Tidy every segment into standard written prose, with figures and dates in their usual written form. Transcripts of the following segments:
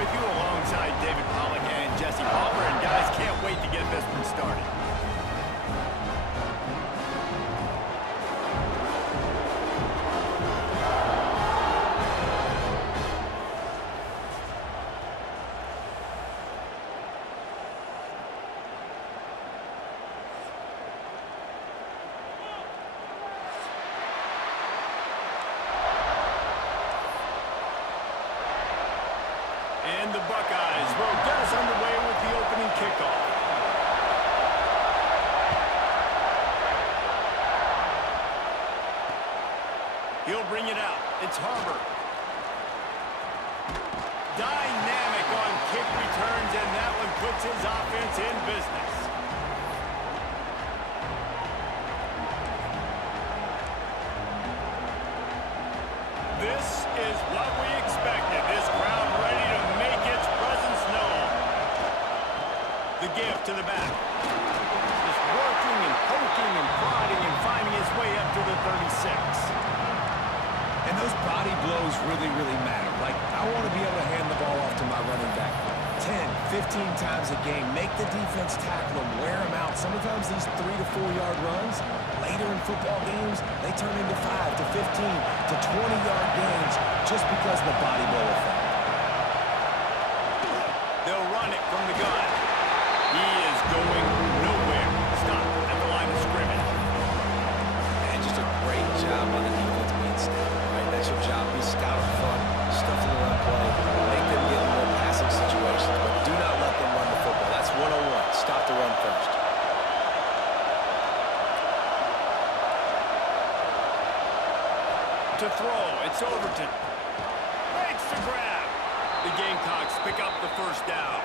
with you alongside David Pollack and Jesse Palmer. And guys, can't wait to get this one started. And the Buckeyes will get us underway with the opening kickoff. He'll bring it out. It's Harbor. Dynamic on kick returns, and that one puts his offense in business. This is what we expected. This crowd ready to make its presence known. The give to the back. Just working and poking and prodding and finding his way up to the 36. And those body blows really matter. Like, I want to be able to hand the ball off to my running back 10, 15 times a game. Make the defense tackle them, wear them out. Sometimes these 3 to 4 yard runs, later in football games, they turn into 5 to 15 to 20-yard gains just because of the body blow effect. They'll run it from the gun. He is going nowhere. Stop at the line of scrimmage. And just a great job on the defense being stout. Right? That's your job. Be stout up front, stuff in the run play, make them get in more passing situations, but do not let them run the football. That's 101. Stop the run first. To throw, it's Overton. Makes the grab. The Gamecocks pick up the first down.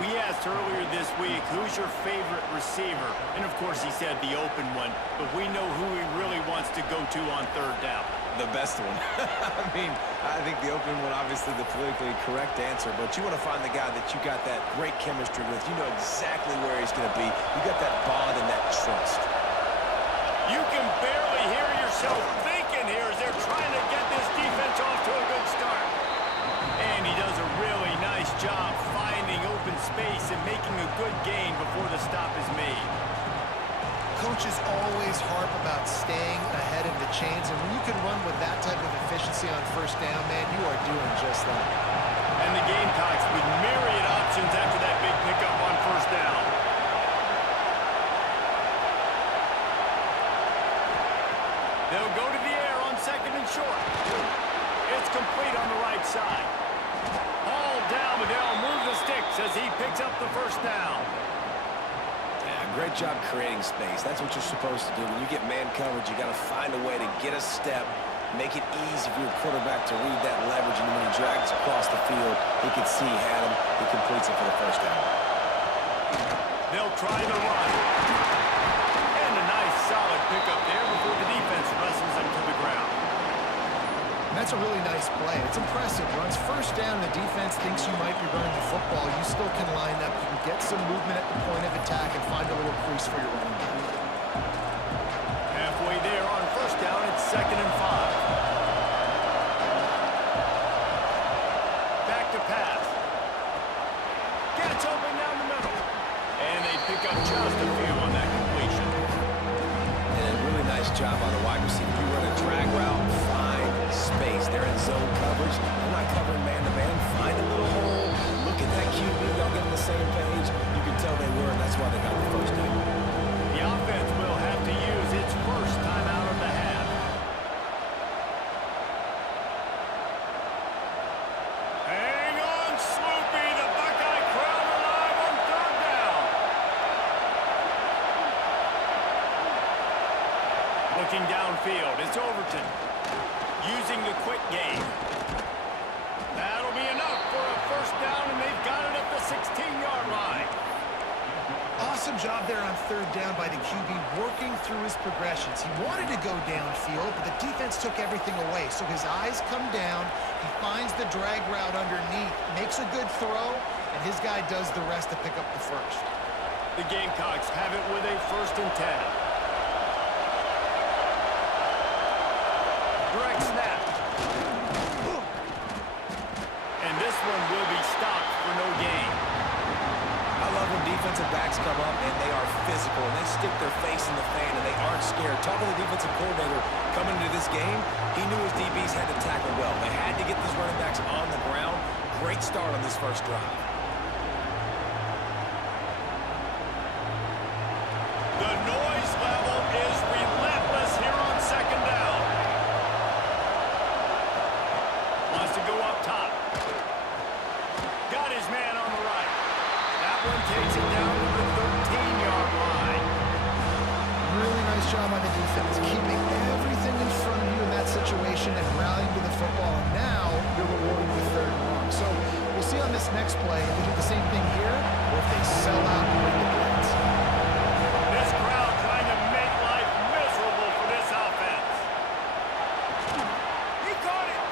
We asked earlier this week, who's your favorite receiver? And of course he said the open one, but we know who he really wants to go to on third down. The best one. I mean, I think the open one, obviously the politically correct answer, but you want to find the guy that you got that great chemistry with. You know exactly where he's going to be. You got that bond and that trust. You can barely hear yourself thinking here as they're trying to get this defense off to a good start. And he does a really nice job finding open space and making a good gain before the stop is made. Coaches always harp about staying ahead of the chains, and when you can run with that type of efficiency on first down, man, you are doing just that. And the Gamecocks with myriad options after that big pickup on first down. They'll go to the air on second and short. It's complete on the right side. All down, but they'll move the sticks as he picks up the first down. Great job creating space. That's what you're supposed to do. When you get man coverage, you got to find a way to get a step, make it easy for your quarterback to read that leverage, and when he drags across the field, he can see he had him. He completes it for the first down. They'll try the run. And a nice solid pickup there before the defense wrestles him to the ground. And that's a really nice play. It's impressive. Runs first down, the defense thinks you might be running the football. You still can line up. You can get some movement at the point of attack and find a little crease for your running back. Halfway there on first down, it's 2nd and 5. Back to pass. Gets open down the middle. And they pick up just a few on that completion. And a really nice job on the wide receiver. You run a drag route, find space. They're in zone coverage. They're not covering man-to-man. Find a little hole. Look at that QB. Y'all get on the same page. You can tell they were, and that's why they got the first down. The offense will have to use its first time out of the half. Hang on, Sloopy. The Buckeye crowd alive on third down. Looking downfield, it's Overton. Using the quick game. That'll be enough for a first down, and they've got it at the 16-yard line. Awesome job there on third down by the QB, working through his progressions. He wanted to go downfield, but the defense took everything away. So his eyes come down, he finds the drag route underneath, makes a good throw, and his guy does the rest to pick up the first. The Gamecocks have it with a 1st and 10. Direct snap. And this one will be come up, and they are physical, and they stick their face in the fan, and they aren't scared. Talking to the defensive coordinator coming into this game, he knew his DBs had to tackle well. They had to get these running backs on the ground. Great start on this first drive. The noise level is relentless here on second down. Wants to go up top. Got his man on the right. That one takes it down to the 13-yard line. Really nice job by the defense, keeping everything in front of you in that situation and rallying to the football. And now you're rewarded with third and long. So we'll see on this next play if they do the same thing here or if they sell out and bring the blitz. This crowd trying to make life miserable for this offense. He caught it.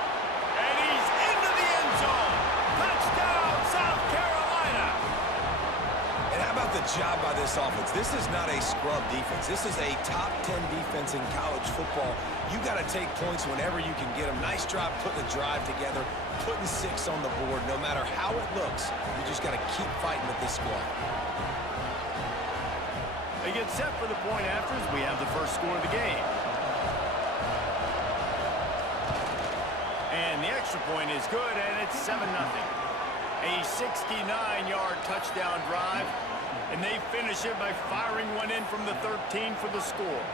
And he's into the end zone. Touchdown, South Carolina. And how about the job by this offense? This is not a scrub defense. This is a top 10 defense in college football. You got to take points whenever you can get them. Nice job putting the drive together, putting 6 on the board. No matter how it looks, you just got to keep fighting with this squad. They get set for the point afters. We have the first score of the game. And the extra point is good, and it's 7-0. A 69-yard touchdown drive, and they finish it by firing one in from the 13 for the score.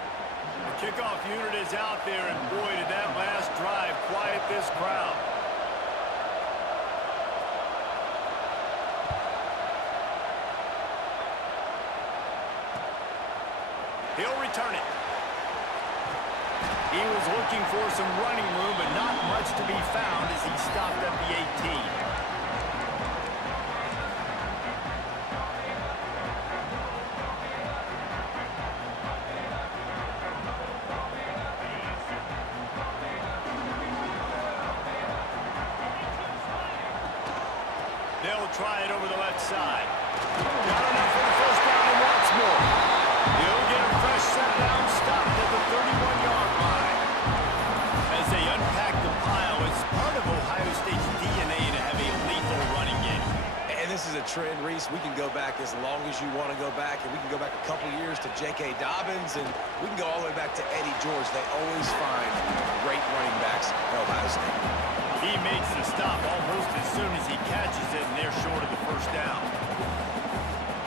The kickoff unit is out there, and boy, did that last drive quiet this crowd. He'll return it. He was looking for some running room, but not much to be found as he stopped at the 18. They'll try it over the left side. Got enough for the first down and once more. He'll get a fresh set down, stopped at the 31-yard line. As they unpack the pile, it's part of Ohio State's DNA to have a lethal running game. And this is a trend, Reese. We can go back as long as you want to go back, and we can go back a couple years to J.K. Dobbins, and we can go all the way back to Eddie George. They always find great running backs at Ohio State. He makes the stop almost as soon as he catches it, and they're short of the first down.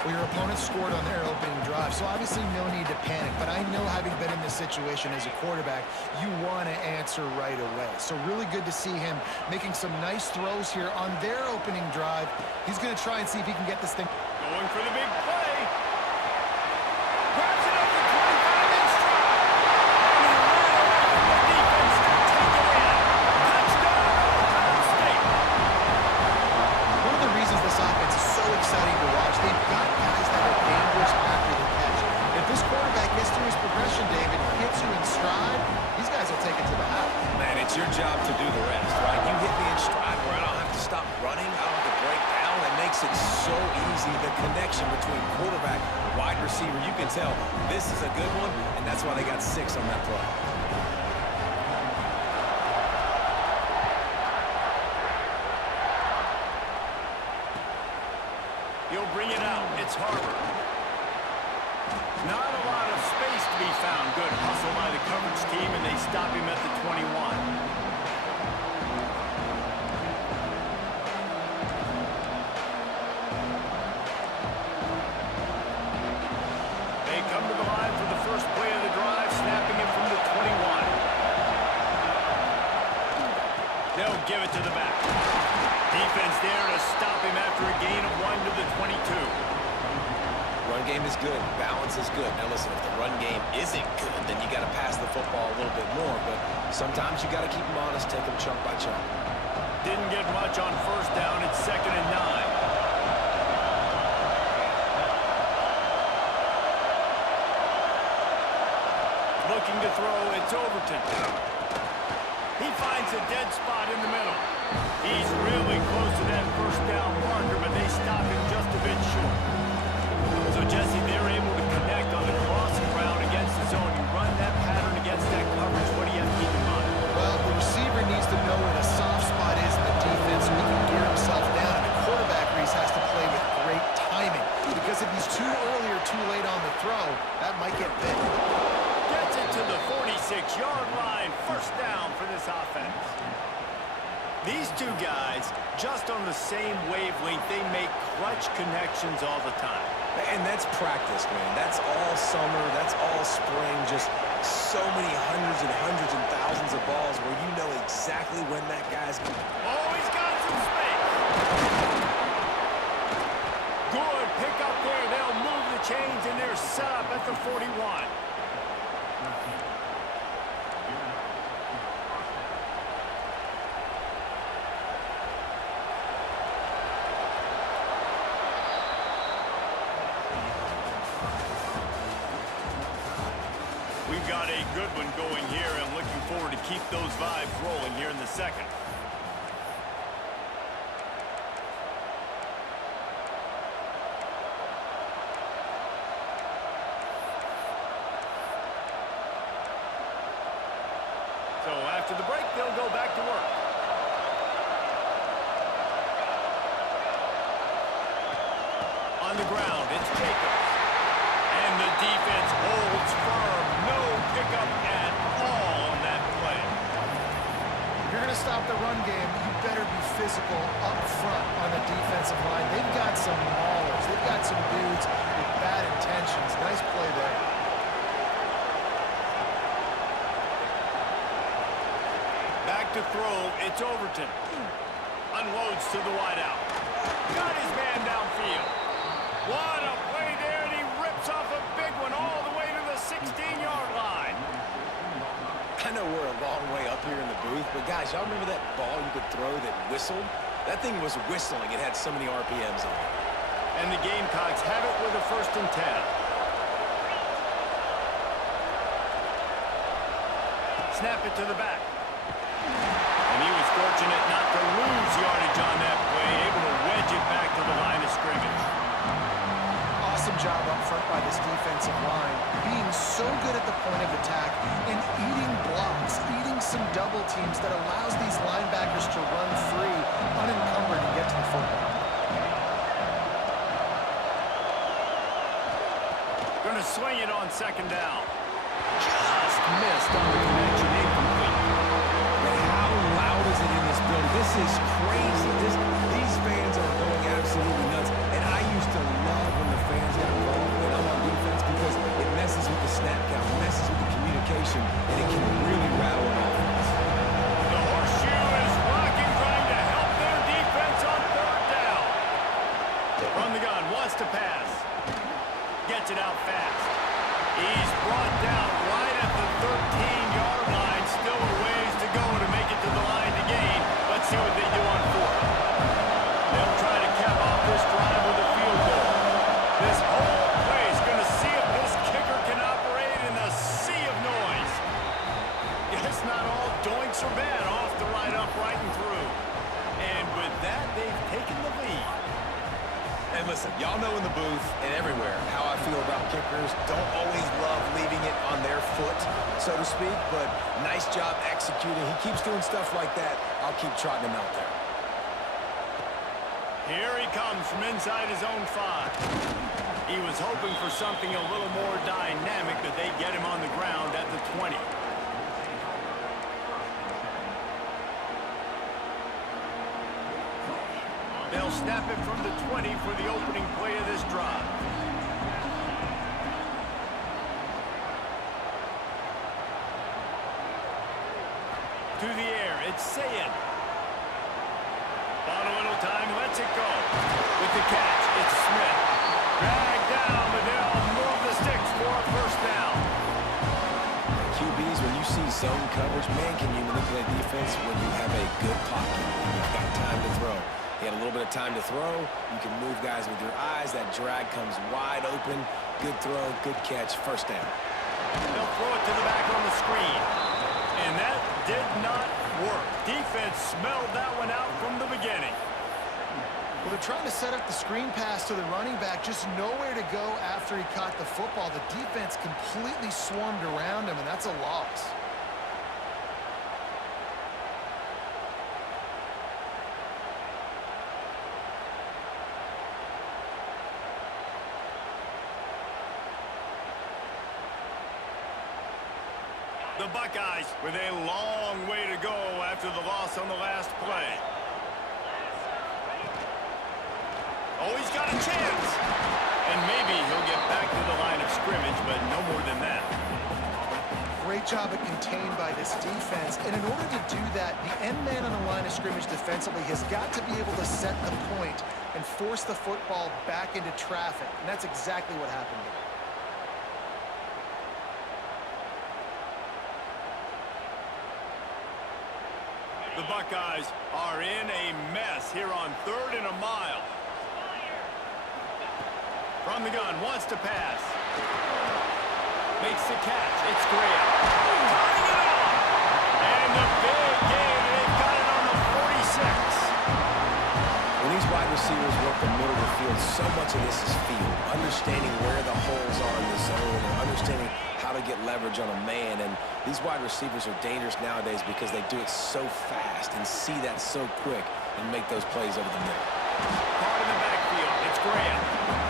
Well, your opponent scored on their opening drive, so obviously no need to panic. But I know, having been in this situation as a quarterback, you want to answer right away. So really good to see him making some nice throws here on their opening drive. He's going to try and see if he can get this thing. Going for the big play. Grabs it up to 25 in stride. And he ran away from the defense to take it in. Touchdown, Ohio State. One of the reasons this offense is so exciting to watch, they've got guys that are dangerous after the catch. If this quarterback gets through his progression, David, hits you in stride, these guys will take it to the house. Man, it's your job to do the rest, right? You hit me in stride where I don't have to stop running. I don't have to break down. It makes it so easy. The connection between quarterback and wide receiver, you can tell this is a good one, and that's why they got 6 on that play. He'll bring it out. It's Harper. Not a lot of space to be found. Good hustle by the coverage team, and they stop him at the 21. They come to the line for the first play of the drive, snapping it from the 21. They'll give it to the back. Defense there to stop him after a gain of 1 to the 22. Run game is good. Balance is good. Now listen, if the run game isn't good, then you got to pass the football a little bit more. But sometimes you got to keep them honest, take them chunk by chunk. Didn't get much on first down. It's 2nd and 9. Looking to throw, it's Overton. He finds a dead spot in the middle. He's really close to that first down marker, but they stop him just a bit short. So, Jesse, they're able to connect on the crossing route against the zone. You run that pattern against that coverage, what do you have to keep in mind? Well, the receiver needs to know where the soft spot is in the defense so he can gear himself down. And the quarterback, Reese, has to play with great timing. Because if he's too early or These two guys, just on the same wavelength, they make clutch connections all the time. And that's practice, man. That's all summer. That's all spring. Just so many hundreds and thousands of balls where you know exactly when that guy's going. Oh, he's got some space. Good pick up there. They'll move the chains, and they're set up at the 41. We've got a good one going here. I'm looking forward to keep those vibes rolling here in the second. So after the break, they'll go back to work. On the ground, it's Jacobs. And the defense holds firm. No pickup at all on that play. If you're going to stop the run game, you better be physical up front on the defensive line. They've got some maulers. They've got some dudes with bad intentions. Nice play there. Back to throw, it's Overton. Unloads to the wideout. Got his man downfield. What a play there, and he rips off a big one all the way to the 16-yard line. I know we're a long way up here in the booth, but guys, y'all remember that ball you could throw that whistled? That thing was whistling. It had so many RPMs on it. And the Gamecocks have it with a 1st and 10. Snap it to the back. And he was fortunate not to lose yardage on that play, able to wedge it back to the line of scrimmage. Awesome job up front by this defensive line, being so good at the point of attack and eating blocks, eating some double teams that allows these linebackers to run free, unencumbered, and get to the football. Gonna swing it on 2nd down. Just missed on the connection, incomplete. And how loud is it in this building? This is crazy. These fans are going absolutely nuts. And I used to love when the fans got involved when I'm on defense because it messes with the snap count, messes with the communication, and it can really rattle an offense. The horseshoe is rocking, trying to help their defense on 3rd down. From the gun, wants to pass. Gets it out fast. He's brought down right at the 13-yard line. Still a ways to go to make it to the line to gain. Let's see what they do on 4th. They'll try to cap off this drive with a field goal. This whole play is going to see if this kicker can operate in a sea of noise. It's not all doinks or bad off the right, upright, and through. And with that, they've taken the lead. And listen, y'all know in the booth and everywhere how I feel about kickers. Don't always love leaving it on their foot, so to speak, but nice job executing. He keeps doing stuff like that. I'll keep trotting him out there. Here he comes from inside his own 5. He was hoping for something a little more dynamic, but they get him on the ground at the 20. They'll snap it from the 20 for the opening play of this drive. To the air, it's Sayin. Bought a little time, lets it go. With the catch, it's Smith. Dragged down, but they'll move the sticks for a 1st down. QBs, when you see zone coverage, man, can you manipulate defense when you have a good pocket and you've got time to throw. You had a little bit of time to throw. You can move guys with your eyes. That drag comes wide open. Good throw, good catch, 1st down. They'll throw it to the back on the screen. And that did not work. Defense smelled that one out from the beginning. Well, they're trying to set up the screen pass to the running back, just nowhere to go after he caught the football. The defense completely swarmed around him, and that's a loss. The Buckeyes with a long way to go after after the loss on the last play. Oh, he's got a chance. And maybe he'll get back to the line of scrimmage, but no more than that. Great job at contained by this defense. And in order to do that, the end man on the line of scrimmage defensively has got to be able to set the point and force the football back into traffic. And that's exactly what happened here. The Buckeyes are in a mess here on 3rd and a mile. From the gun, wants to pass. Makes the catch. It's Graham. Turning it on. And the big game. They've got it on the 46. When these wide receivers work the middle of the field, so much of this is feel. Understanding where the holes are in the zone and understanding how to get leverage on a man. And these wide receivers are dangerous nowadays because they do it so fast and see that so quick and make those plays over the middle. Part of the backfield. It's Graham.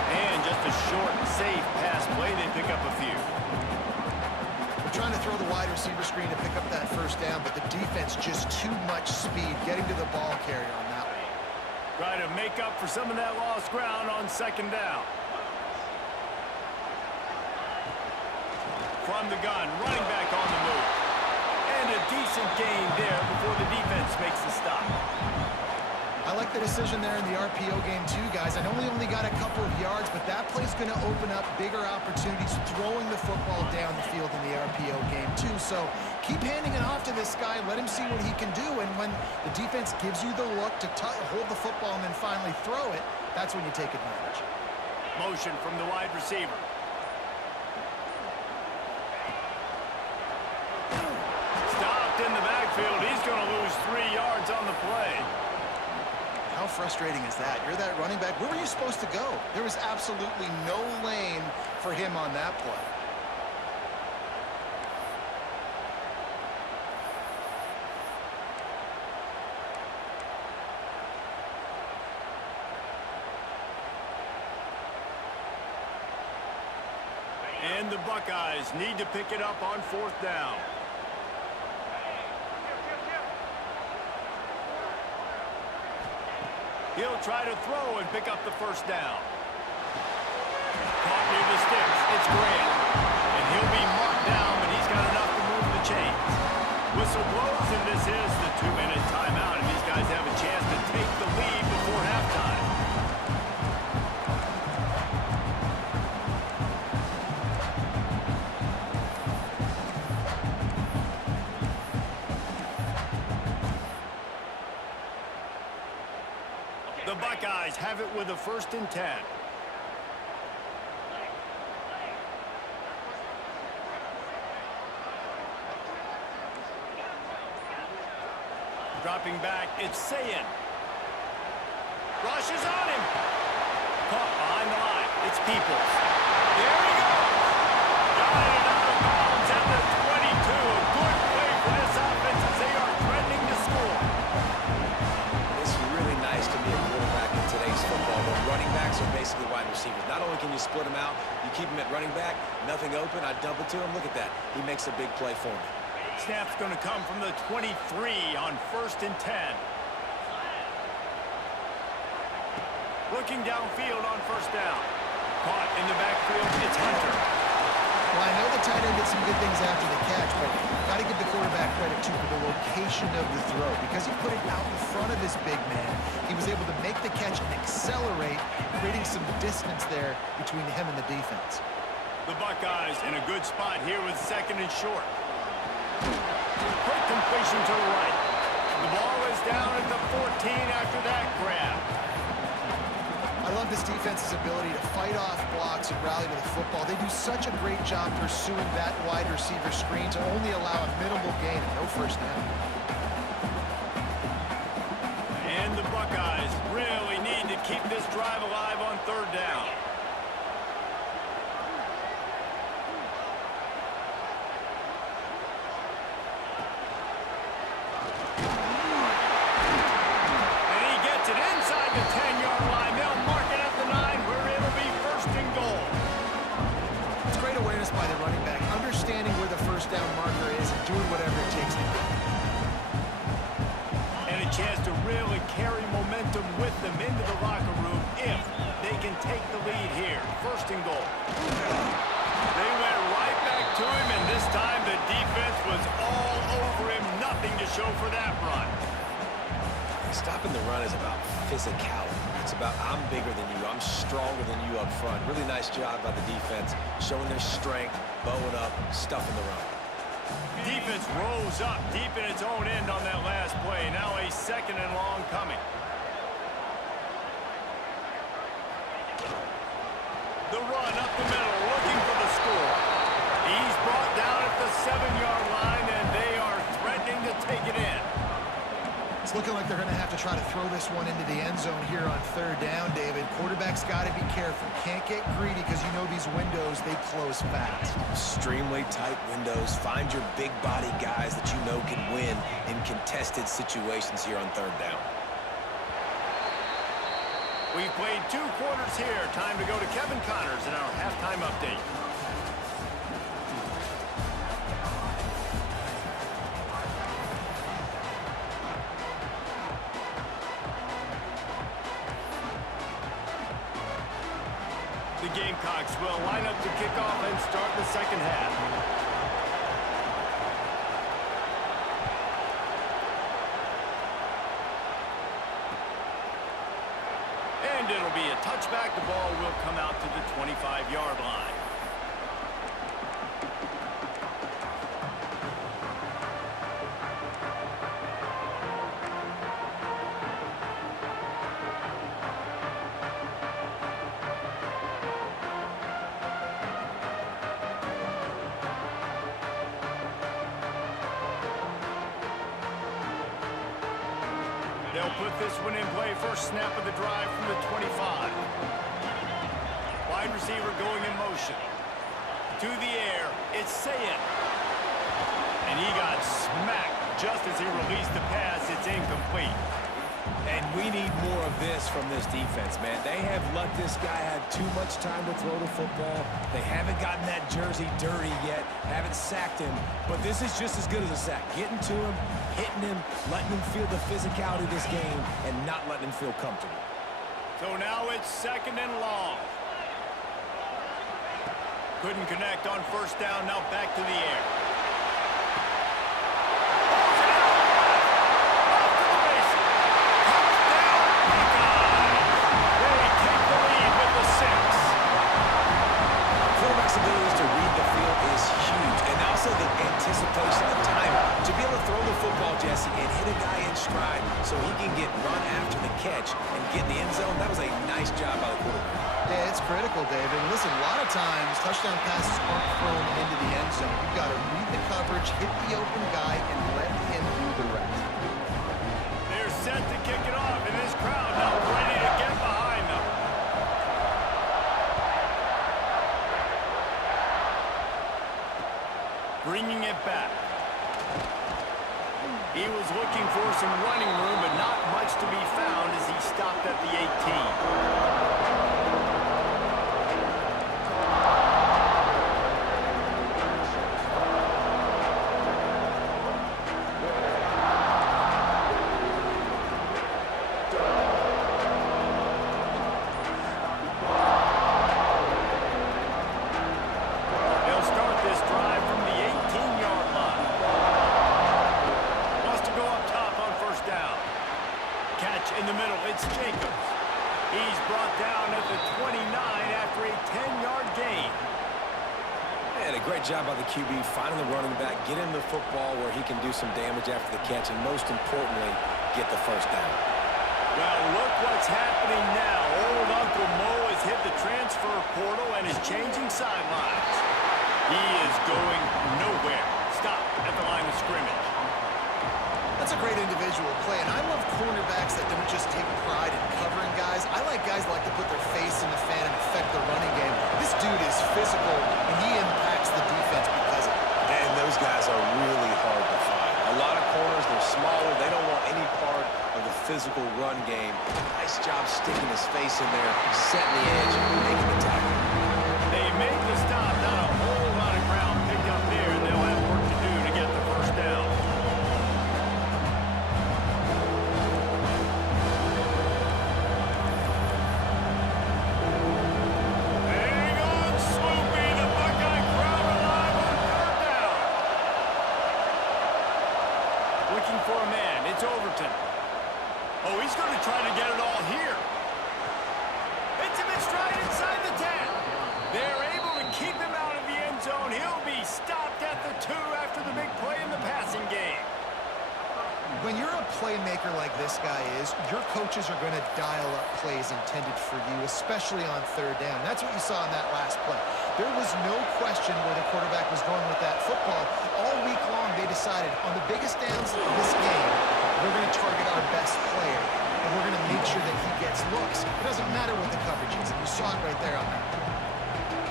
And just a short, safe pass play. They pick up a few. They're trying to throw the wide receiver screen to pick up that first down, but the defense just too much speed getting to the ball carrier on that one. Try to make up for some of that lost ground on 2nd down. From the gun, running back on the move. And a decent gain there before the defense makes the stop. I like the decision there in the RPO game too, guys. I know we only got a couple of yards, but that play's going to open up bigger opportunities throwing the football down the field in the RPO game too. So keep handing it off to this guy. Let him see what he can do. And when the defense gives you the look to hold the football and then finally throw it, that's when you take advantage. Motion from the wide receiver. Stopped in the backfield. He's going to lose 3 yards on the play. How frustrating is that? You're that running back. Where were you supposed to go? There was absolutely no lane for him on that play. And the Buckeyes need to pick it up on 4th down. He'll try to throw and pick up the first down. Caught near the sticks. It's Graham. And he'll be marked down, but he's got enough to move the chains. Whistle blows, and this is the 2-minute timeout. And these guys have a chance to take the lead before halftime. The Buckeyes have it with a 1st and 10. Dropping back, it's Sayin. Rushes on him. Caught behind the line. It's Peoples. There he goes. Got it out of bounds at the 22. Good play for this offense as they are threatening to score. It's really nice to be a quarterback in today's football, but running backs are basically wide receivers. Not only can you split them out, you keep them at running back, nothing open, I dump it to him. Look at that. He makes a big play for me. Snap's going to come from the 23 on 1st and 10. Looking downfield on 1st down. Caught in the backfield, it's Hunter. Well, I know the tight end did some good things after the catch, but got to give the quarterback credit, too, for the location of the throw. Because he put it out in front of his big man, he was able to make the catch and accelerate, creating some distance there between him and the defense. The Buckeyes in a good spot here with 2nd and short. Quick completion to the right. The ball is down at the 14 after that grab. I love this defense's ability to fight off blocks and rally to the football. They do such a great job pursuing that wide receiver screen to only allow a minimal gain and no 1st down. And the Buckeyes really need to keep this drive alive on 3rd down. By the running back, understanding where the 1st down marker is and doing whatever it takes to get it. a chance to really carry momentum with them into the locker room if they can take the lead here. First and goal. They went right back to him, and this time the defense was all over him. Nothing to show for that run. Stopping the run is about physicality. It's about I'm bigger than you, I'm stronger than you up front. Really nice job by the defense, showing their strength, bowing up, stuffing the run. Defense rose up deep in its own end on that last play. Now a second and long coming. The run up the middle, looking for the score. He's brought down at the 7-yard line, and they are threatening to take it in. It's looking like they're going to have to try to throw this one into the end zone here on third down, David. Quarterback's got to be careful. Can't get greedy because you know these windows, they close fast. Extremely tight windows. Find your big body guys that you know can win in contested situations here on third down. We've played 2 quarters here. Time to go to Kevin Connors in our halftime update. The Gamecocks will line up to kick off and start the second half. And it'll be a touchback. The ball will come out to the 25-yard line. They'll put this one in play. First snap of the drive from the 25. Wide receiver going in motion. To the air, it's Sayin. And he got smacked just as he released the pass. It's incomplete. And we need more of this from this defense, man. They have let this guy have too much time to throw the football. They haven't gotten that jersey dirty yet, haven't sacked him. But this is just as good as a sack. Getting to him, hitting him, letting him feel the physicality of this game, and not letting him feel comfortable. So now it's second and long. Couldn't connect on first down. Now back to the air. Abilities to read the field is huge, and also the anticipation, the time to be able to throw the football, Jesse, and hit a guy in stride so he can get run after the catch and get in the end zone. That was a nice job by the quarterback. Yeah, it's critical, David. Listen, a lot of times touchdown passes aren't thrown into the end zone. You've got to read the coverage, hit the open guy, and let him do the rest. They're set to kick it off, and this crowd now ready to get behind them. Bringing it back. He was looking for some running room, but not much to be found as he stopped at the 18. In the middle, it's Jacobs. He's brought down at the 29 after a 10-yard gain. And a great job by the QB, finding the running back, get him the football where he can do some damage after the catch, and most importantly, get the first down. Well, look what's happening now. Old Uncle Mo has hit the transfer portal and is changing sidelines. He is going nowhere. Stop at the line of scrimmage. That's a great individual play, and I love cornerbacks that don't just take pride in covering guys. I like guys that like to put their face in the fan and affect the running game. This dude is physical, and he impacts the defense because of it. And those guys are really hard to find. A lot of corners, they're smaller. They don't want any part of the physical run game. Nice job sticking his face in there, setting the edge, and making the tackle. They make the stop. Not a whole lot of ground picked up there, and they'll have work to do to get the first down. He's going to try to get it all here. Hits him in stride inside the 10. They're able to keep him out of the end zone. He'll be stopped at the 2 after the big play in the passing game. When you're a playmaker like this guy is, your coaches are going to dial up plays intended for you, especially on third down. That's what you saw in that last play. There was no question where the quarterback was going with that football. All week long, they decided on the biggest downs of this game, we're going to target our best player, and we're going to make sure that he gets looks. It doesn't matter what the coverage is, and you saw it right there on that.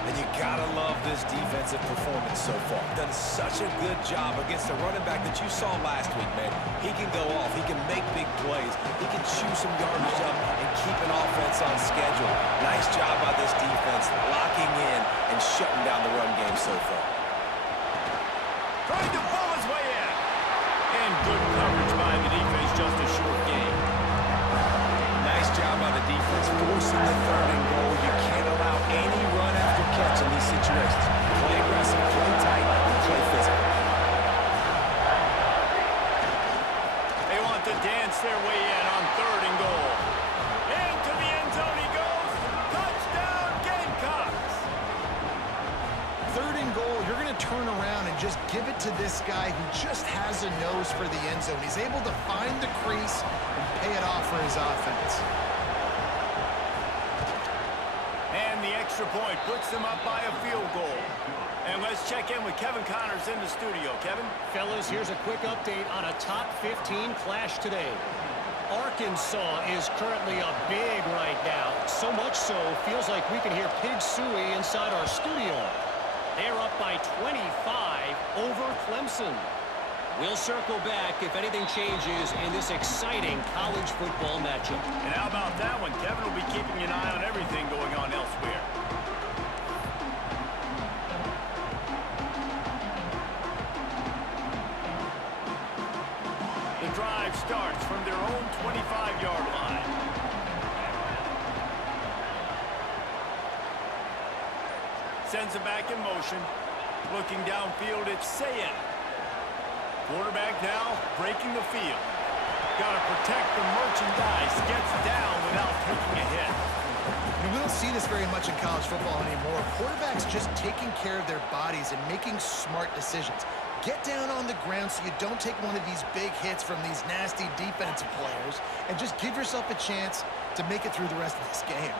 And you gotta love this defensive performance so far. Done such a good job against the running back that you saw last week, man. He can go off. He can make big plays. He can chew some yardage up and keep an offense on schedule. Nice job by this defense locking in and shutting down the run game so far. Trying to pull his way in. And good coverage by the defense, just a short game. Nice job by the defense forcing the 3rd and goal. You can't allow any run after catch in these situations. Play aggressive, play tight, and play physical. They want to dance their way in on 3rd and goal. Into the end zone he goes. Touchdown, Gamecocks. 3rd and goal, you're going to turn around and just give it to this guy who just has a nose for the end zone. He's able to find the crease and pay it off for his offense. And the extra point puts them up by a field goal. And let's check in with Kevin Connors in the studio. Kevin? Fellas, here's a quick update on a top 15 clash today. Arkansas is currently up big right now. So much so, feels like we can hear Pig Suey inside our studio. They're up by 25 over Clemson. We'll circle back if anything changes in this exciting college football matchup. And how about that one? Kevin will be keeping an eye on everything going on elsewhere. The drive starts from their own 25-yard line. Sends it back in motion. Looking downfield, it's Sayin. Quarterback now breaking the field. Got to protect the merchandise. Gets down without taking a hit. And we don't see this very much in college football anymore. Quarterbacks just taking care of their bodies and making smart decisions. Get down on the ground so you don't take one of these big hits from these nasty defensive players and just give yourself a chance to make it through the rest of this game.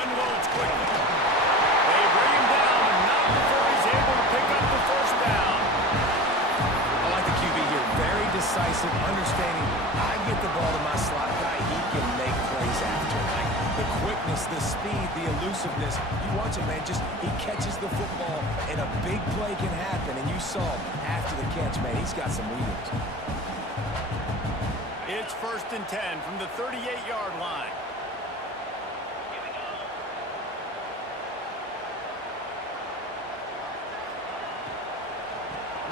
Unloads quickly. They bring him down, and not before he's able to pick up the 1st down. I like the QB here. Very decisive, understanding. I get the ball to my slot guy. He can make plays after. Like the quickness, the speed, the elusiveness. You watch him, man. Just he catches the football, and a big play can happen. And you saw after the catch, man. He's got some wheels. It's 1st and 10 from the 38-yard line.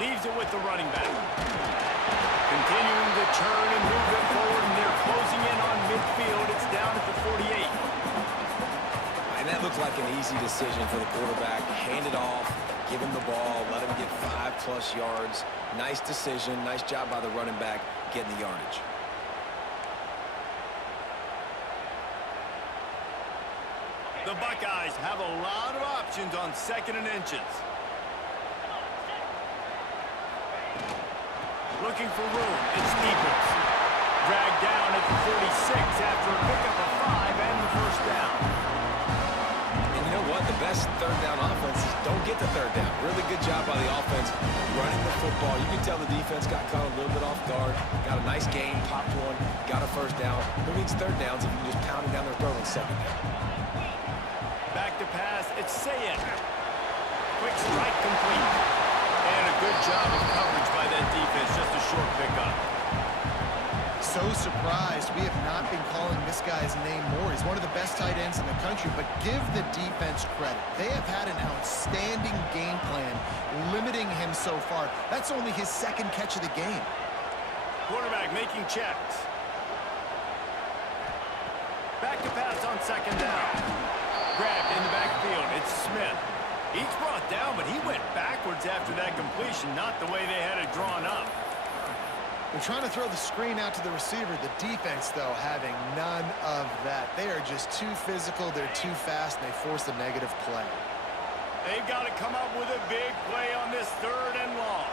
Leaves it with the running back. Continuing to turn and move it forward, and they're closing in on midfield. It's down at the 48. And that looked like an easy decision for the quarterback. Hand it off, give him the ball, let him get 5+ yards. Nice decision. Nice job by the running back getting the yardage. The Buckeyes have a lot of options on 2nd and inches. Looking for room, it's Steeples. Dragged down at the 46 after a pickup of 5 and the 1st down. And you know what? The best 3rd down offenses don't get the 3rd down. Really good job by the offense running the football. You can tell the defense got caught a little bit off guard. Got a nice game, popped one, got a 1st down. Who needs 3rd downs if you can just pound it down their throat on 2nd down? Back to pass, it's Sayin. Quick strike complete. And a good job of coverage by that defense, just a short pickup. So surprised we have not been calling this guy's name more. He's one of the best tight ends in the country, but give the defense credit. They have had an outstanding game plan limiting him so far. That's only his 2nd catch of the game. Quarterback making checks. Back to pass on 2nd down. Grabbed in the backfield, it's Smith. He's brought down, but he went backwards after that completion, not the way they had it drawn up. They're trying to throw the screen out to the receiver. The defense, though, having none of that. They are just too physical, they're too fast, and they force a negative play. They've got to come up with a big play on this 3rd and long.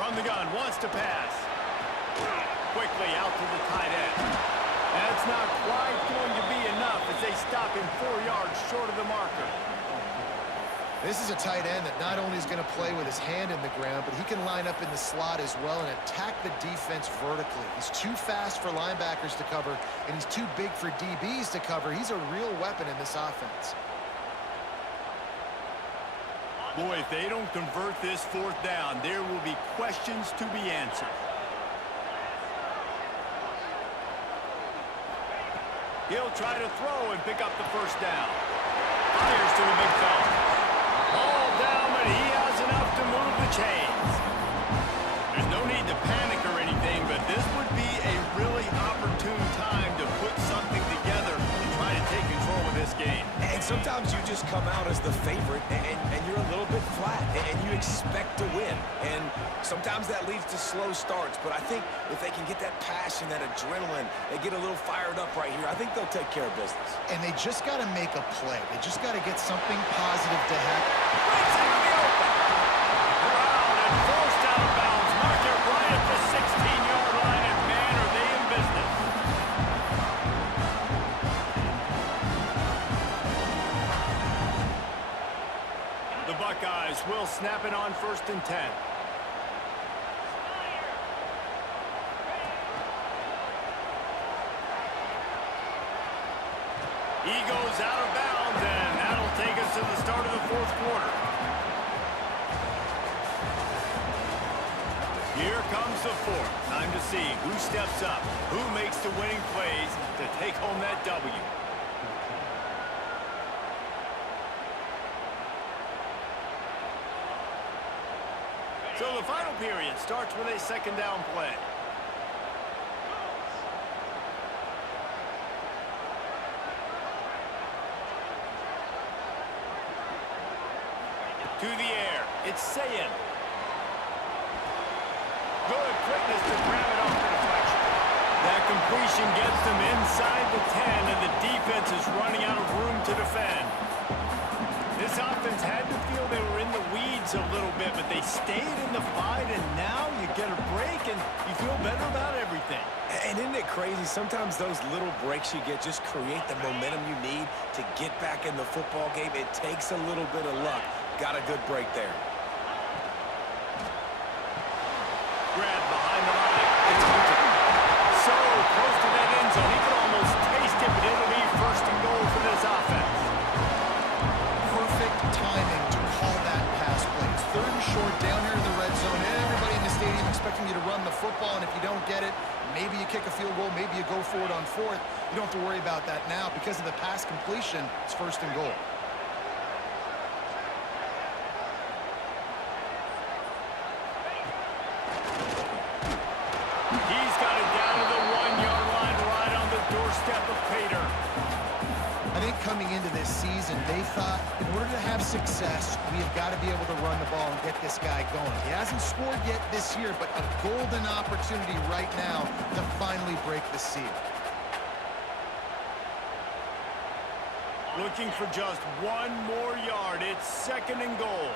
From the gun, wants to pass. Quickly out to the tight end. That's not quite going to be enough as they stop him 4 yards short of the marker. This is a tight end that not only is going to play with his hand in the ground, but he can line up in the slot as well and attack the defense vertically. He's too fast for linebackers to cover, and he's too big for DBs to cover. He's a real weapon in this offense. Boy, if they don't convert this 4th down, there will be questions to be answered. He'll try to throw and pick up the 1st down. Fires to the big fella. Ball down, but he has enough to move the chains. There's no need to panic or anything, but this would be a really opportune time to put something together and try to take control of this game. And sometimes you just come out as the favorite, and you're a little bit flat, and you expect to win. And sometimes that leads to slow starts, but I think if they can get that passion, that adrenaline, they get a little fired up right here, I think they'll take care of business. And they just got to make a play. They just got to get something positive to happen. Breaks into the open. Around and forced out of bounds. Mark it right at the 16-yard line, and man, are they in business. The Buckeyes will snap it on 1st and 10. He goes out of bounds, and that'll take us to the start of the 4th quarter. Here comes the 4th. Time to see who steps up, who makes the winning plays to take home that W. So the final period starts with a 2nd down play. To the air, it's Sayin. Good quickness to grab it off the deflection. That completion gets them inside the 10, and the defense is running out of room to defend. This offense had to feel they were in the weeds a little bit, but they stayed in the fight, and now you get a break, and you feel better about everything. And isn't it crazy? Sometimes those little breaks you get just create the momentum you need to get back in the football game. It takes a little bit of luck. Got a good break there. Grab behind the line. It's Hunter. So close to that end zone. He could almost taste it, but it'll be 1st and goal for this offense. Perfect timing to call that pass play. It's 3rd and short down here in the red zone. Everybody in the stadium expecting you to run the football, and if you don't get it, maybe you kick a field goal, maybe you go for it on 4th. You don't have to worry about that now. Because of the pass completion, it's 1st and goal. He's got it down to the 1-yard line, right on the doorstep of Pater. I think coming into this season, they thought in order to have success, we have got to be able to run the ball and get this guy going. He hasn't scored yet this year, but a golden opportunity right now to finally break the seal. Looking for just 1 more yard. It's 2nd and goal.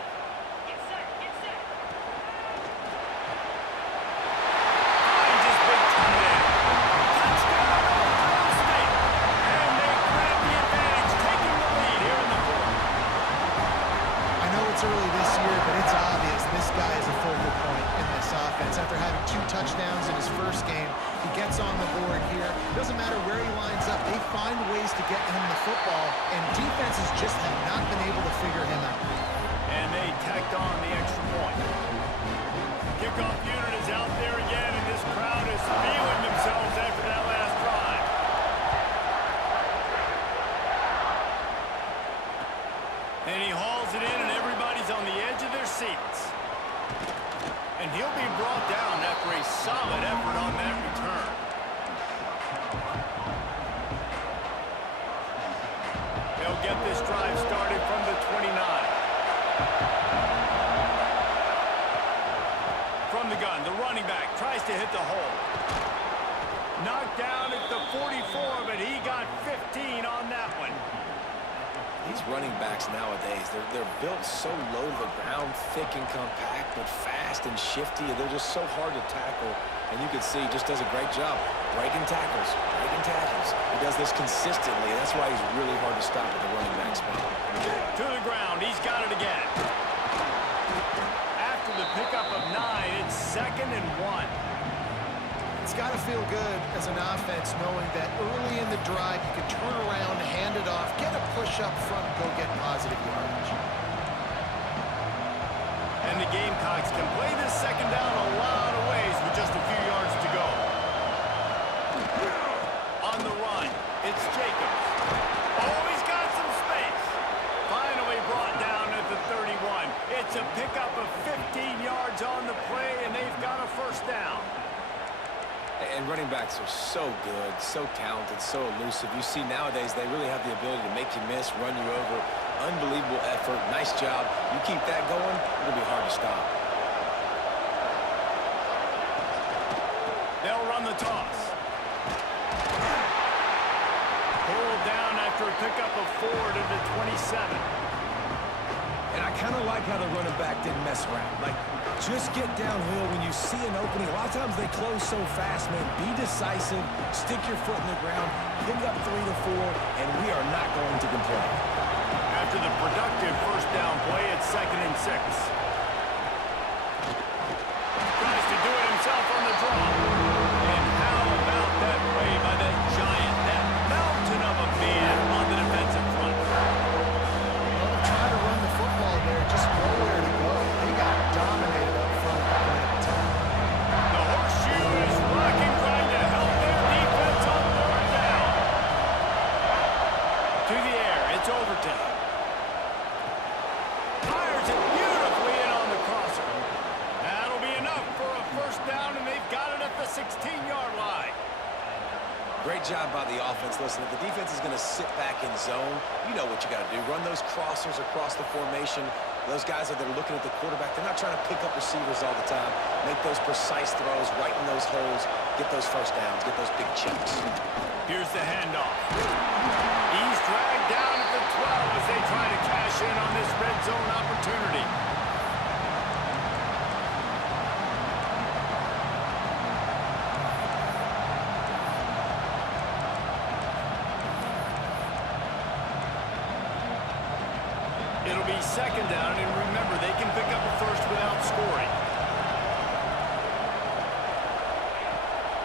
Early this year, but it's obvious this guy is a focal point in this offense. After having 2 touchdowns in his first game, he gets on the board here. Doesn't matter where he lines up, they find ways to get him the football, and defenses just have not been able to figure him out. And they tacked on the extra point. Kickoff unit is out there again, and this crowd is feeling themselves after that last drive. And he hauls it in, and everybody's on the edge of their seats. And he'll be brought down after a solid effort on that return. get this drive started from the 29. From the gun, the running back tries to hit the hole. Knocked down at the 44, but he got 15 on that one. These running backs nowadays, they're built so low to the ground, thick and compact, but fast and shifty. They're just so hard to tackle. And you can see he just does a great job breaking tackles, breaking tackles. He does this consistently. That's why he's really hard to stop at the running back spot. To the ground, he's got it again. After the pickup of 9, it's 2nd and 1. It's got to feel good as an offense knowing that early in the drive you can turn around, hand it off, get a push up front, and go get positive yardage. And the Gamecocks can play this 2nd down a lot of ways with just a few yards to go. On the run, it's Jacobs. Oh, he's got some space. Finally brought down at the 31. It's a pickup of 15 yards on the play, and they've got a 1st down. And running backs are so good, so talented, so elusive. You see nowadays they really have the ability to make you miss, run you over. Unbelievable effort. Nice job. You keep that going, it'll be hard to stop. They'll run the toss. Pulled down after a pickup of 4 to the 27. And I kind of like how the running back didn't mess around. Like, just get downhill when you see an opening. A lot of times they close so fast, man. Be decisive, stick your foot in the ground, pick up 3 to 4, and we are not going to complain. After the productive 1st down play, it's 2nd and 6. Tries to do it himself on the draw. And how about that play by that giant, that mountain of a man on the defensive front? Well, trying to run the football there, just nowhere to go. They got dominated up front at time. The horseshoe is rocking, trying to help their defense on 3rd down. To the air, it's Overton. Fires it beautifully in on the crosser. That'll be enough for a 1st down, and they've got it at the 16-yard line. Great job by the offense. Listen, if the defense is going to sit back in zone, you know what you got to do. Run those crossers across the formation. Those guys that are looking at the quarterback, they're not trying to pick up receivers all the time. Make those precise throws, right in those holes, get those 1st downs, get those big chunks. Here's the handoff. He's dragged down at the 12 as they try to cash in on this red zone opportunity. It'll be 2nd down, and remember, they can pick up a 1st without scoring.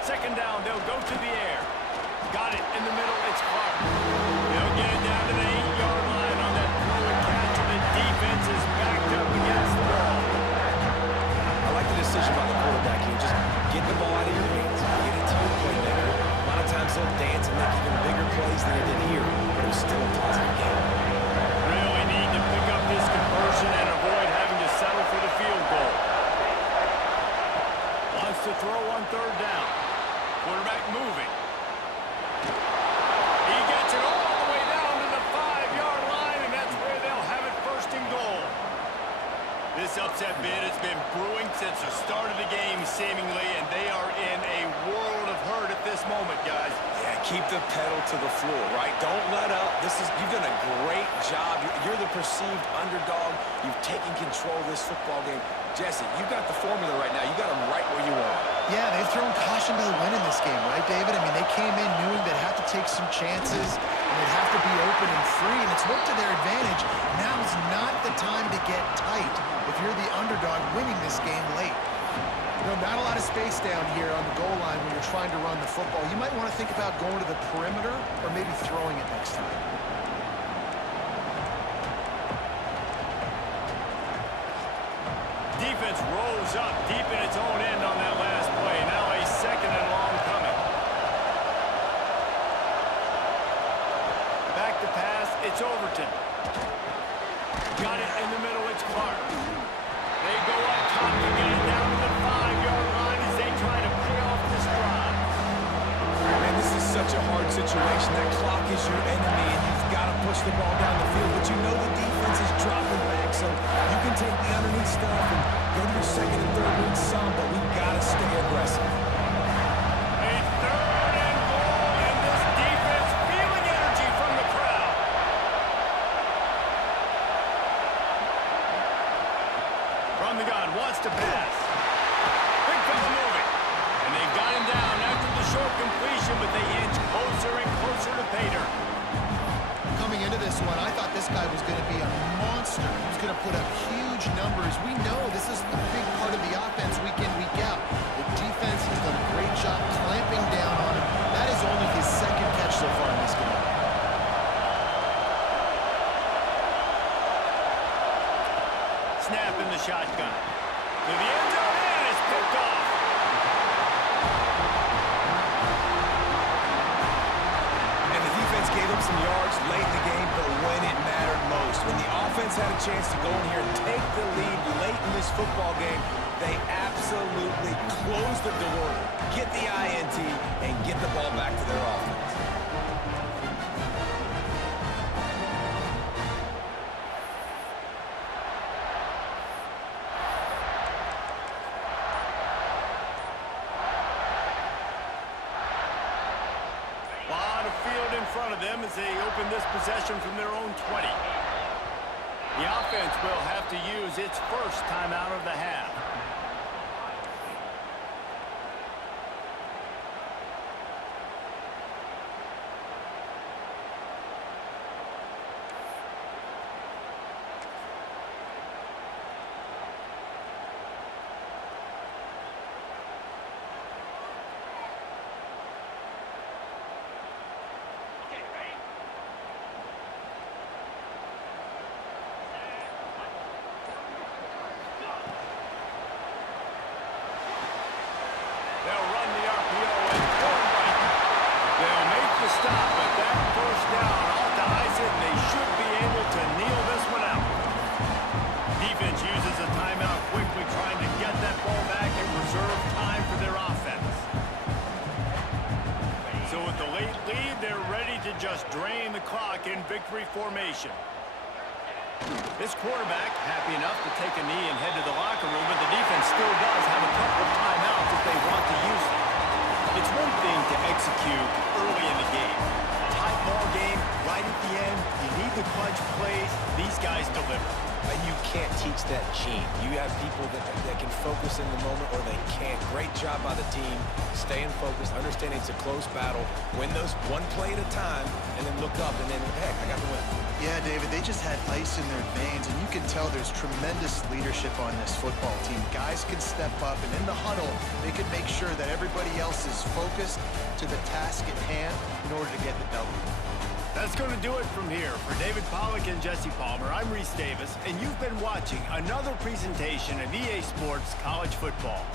2nd down, they'll go to the air. Got it in the middle, it's Clark. They'll get it down to the 8-yard line on that throw and catch, and the defense is backed up against the wall. I like the decision by the quarterback here. Just get the ball out of your hands, get it to your playmaker. A lot of times they'll dance and make even bigger plays than they did here, but it was still a positive game. Really need to pick up this conversion and avoid having to settle for the field goal. Wants to throw on 3rd down. Quarterback moving. He gets it all the way down to the 5-yard line, and that's where they'll have it 1st and goal. This upset bid has been brewing since the start of the game, seemingly, and they are in a world of hurt at this moment, guys. Yeah, keep the pedal to the floor, right? Don't let up. You've done a great job. You're the perceived underdog. You've taken control of this football game. Jesse, you've got the formula right now. You got them right where you want. Yeah, they've thrown caution to the wind in this game, right, David? I mean, they came in knowing they'd have to take some chances, and they'd have to be open and free, and it's worked to their advantage. Now's not the time to get tight if you're the underdog winning this game late. You know, not a lot of space down here on the goal line when you're trying to run the football. You might want to think about going to the perimeter or maybe throwing it next time. Defense rolls up deep in its own end on that last play. Now a 2nd and long coming. Back to pass, it's Overton. Got it in the middle, it's Clark. They go up top to get it down to the 5-yard line as they try to pay off this drive. Man, this is such a hard situation. That clock is your enemy, and you've got got to push the ball down the field, but you know the defense is dropping back, so you can take the underneath stuff and go to your second and third read some, but we've got to stay aggressive. A third and goal, and this defense feeling energy from the crowd. From the gun, wants to pass. Big fella moving. And they've got him down after the short completion, but they inch closer and closer to pay dirt. Coming into this one, I thought this guy was going to be a monster. He was going to put up huge numbers. We know this is a big part of the offense week in, week out. The defense has done a great job clamping down on him. That is only his second catch so far in this game. Snap in the shotgun. To the end zone, and it's picked off. And the defense gave up some yards late in the game, but when it mattered most, when the offense had a chance to go in here and take the lead late in this football game, they absolutely closed the door, get the INT, and get the ball back to their offense. Lot of field in front of them as they open this possession from their own 20. The offense will have to use its first timeout of the half. They'll run the RPO and throw it right. They'll make the stop, but that first down off the Eisen, they should be able to kneel this one out. Defense uses a timeout quickly, trying to get that ball back and reserve time for their offense. So with the late lead, they're ready to just drain the clock in victory formation. This quarterback happy enough to take a knee and head to the locker room, but the defense still does have a couple of timeouts if they want to use them. It's one thing to execute early in the game. Tight ball game, right at the end, you need the clutch plays. These guys deliver. And you can't teach that gene. You have people that can focus in the moment or they can't. Great job by the team, staying focused, understanding it's a close battle, win those one play at a time, and then look up, and then, heck, I got the win. Yeah, David, they just had ice in their veins, and you can tell there's tremendous leadership on this football team. Guys can step up, and in the huddle, they can make sure that everybody else is focused to the task at hand in order to get the W. That's going to do it from here. For David Pollack and Jesse Palmer, I'm Reese Davis, and you've been watching another presentation of EA Sports College Football.